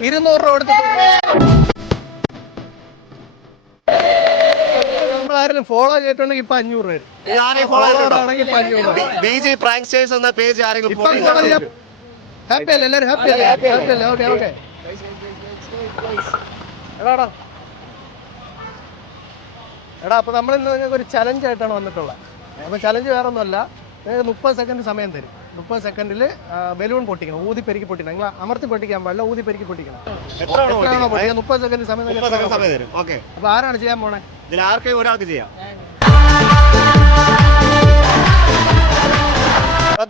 200 രൂപ കൊടുത്തിട്ട് നമ്മളാരും ഫോളോ ചെയ്തിട്ടുണ്ടെങ്കിൽ ഇപ്പൊ 500 രൂപ ഹാപ്പി അല്ലേ എല്ലാവരും ഹാപ്പി അല്ലേ ഹാപ്പി അല്ലേ ഓക്കെ ഓക്കെ എടാടാ എടാ അപ്പൊ നമ്മൾ ഇന്ന് ഒരു ചലഞ്ച് ആയിട്ടാണ് വന്നിട്ടുള്ളത്. അപ്പൊ ചലഞ്ച് വേറെ ഒന്നുമല്ല, 30 സെക്കൻഡ് സമയം തരും. 30 സെക്കൻഡിൽ ബലൂൺ പൊട്ടിക്കണം, ഊതിപ്പെരുക്കി പൊട്ടിക്കണം. നിങ്ങൾ അമർത്തി പൊട്ടിക്കാൻ പാടില്ല, ഊതിപ്പെരുക്കി പൊട്ടിക്കണം. എത്രയാണോ പൊട്ടിക്കുക 30 സെക്കൻഡ് സമയം തരും. അപ്പൊ ആരാണ് ചെയ്യാൻ പോണേ? ആർക്കും ഒരാൾക്ക് ചെയ്യാം.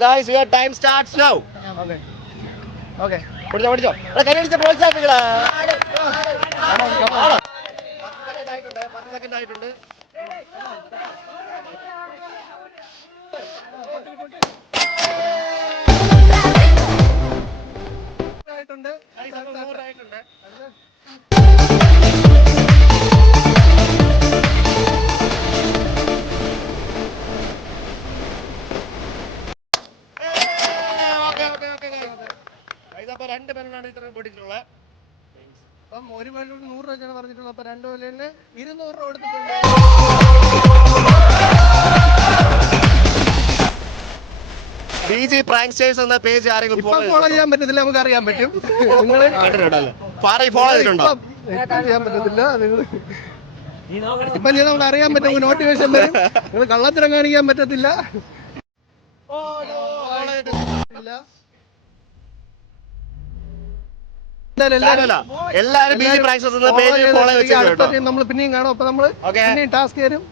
Guys, your time starts now. Okay. Okay. പഠിച്ചോ. കൈയടിച്ച് പ്രോത്സാഹിപ്പിക്കടാ. 10 സെക്കൻഡ് ആയിട്ടുണ്ട്. അപ്പൊ 2 ബലൂണാണ് ഇത്രയും പൊട്ടിയിട്ടുള്ളത്. അപ്പം ഒരു ബലൂൺ 100 രൂപയാണ് പറഞ്ഞിട്ടുള്ളത്. അപ്പൊ 2 ബലൂണിന് 200 രൂപ കൊടുത്തിട്ടുണ്ട്. പ്രാങ്ക്സ്റ്റേഴ്സ് എന്ന പേജ് ആരെങ്കിലും ഫോളോ ചെയ്യാൻ പറ്റത്തില്ല, നമുക്ക് അറിയാൻ പറ്റും. നിങ്ങൾ ഫോളോ ചെയ്തിട്ടുണ്ടോ? ചെയ്യാൻ പറ്റത്തില്ല. ഇപ്പൊ നമ്മൾ അറിയാൻ പറ്റും, നോട്ടിഫിക്കേഷൻ വരും. നിങ്ങൾ കള്ളത്തരം കാണിക്കാൻ പറ്റത്തില്ല. എല്ലാരും നമ്മൾ പിന്നെയും കാണും. അപ്പൊ നമ്മള് ടാസ്ക് തരും.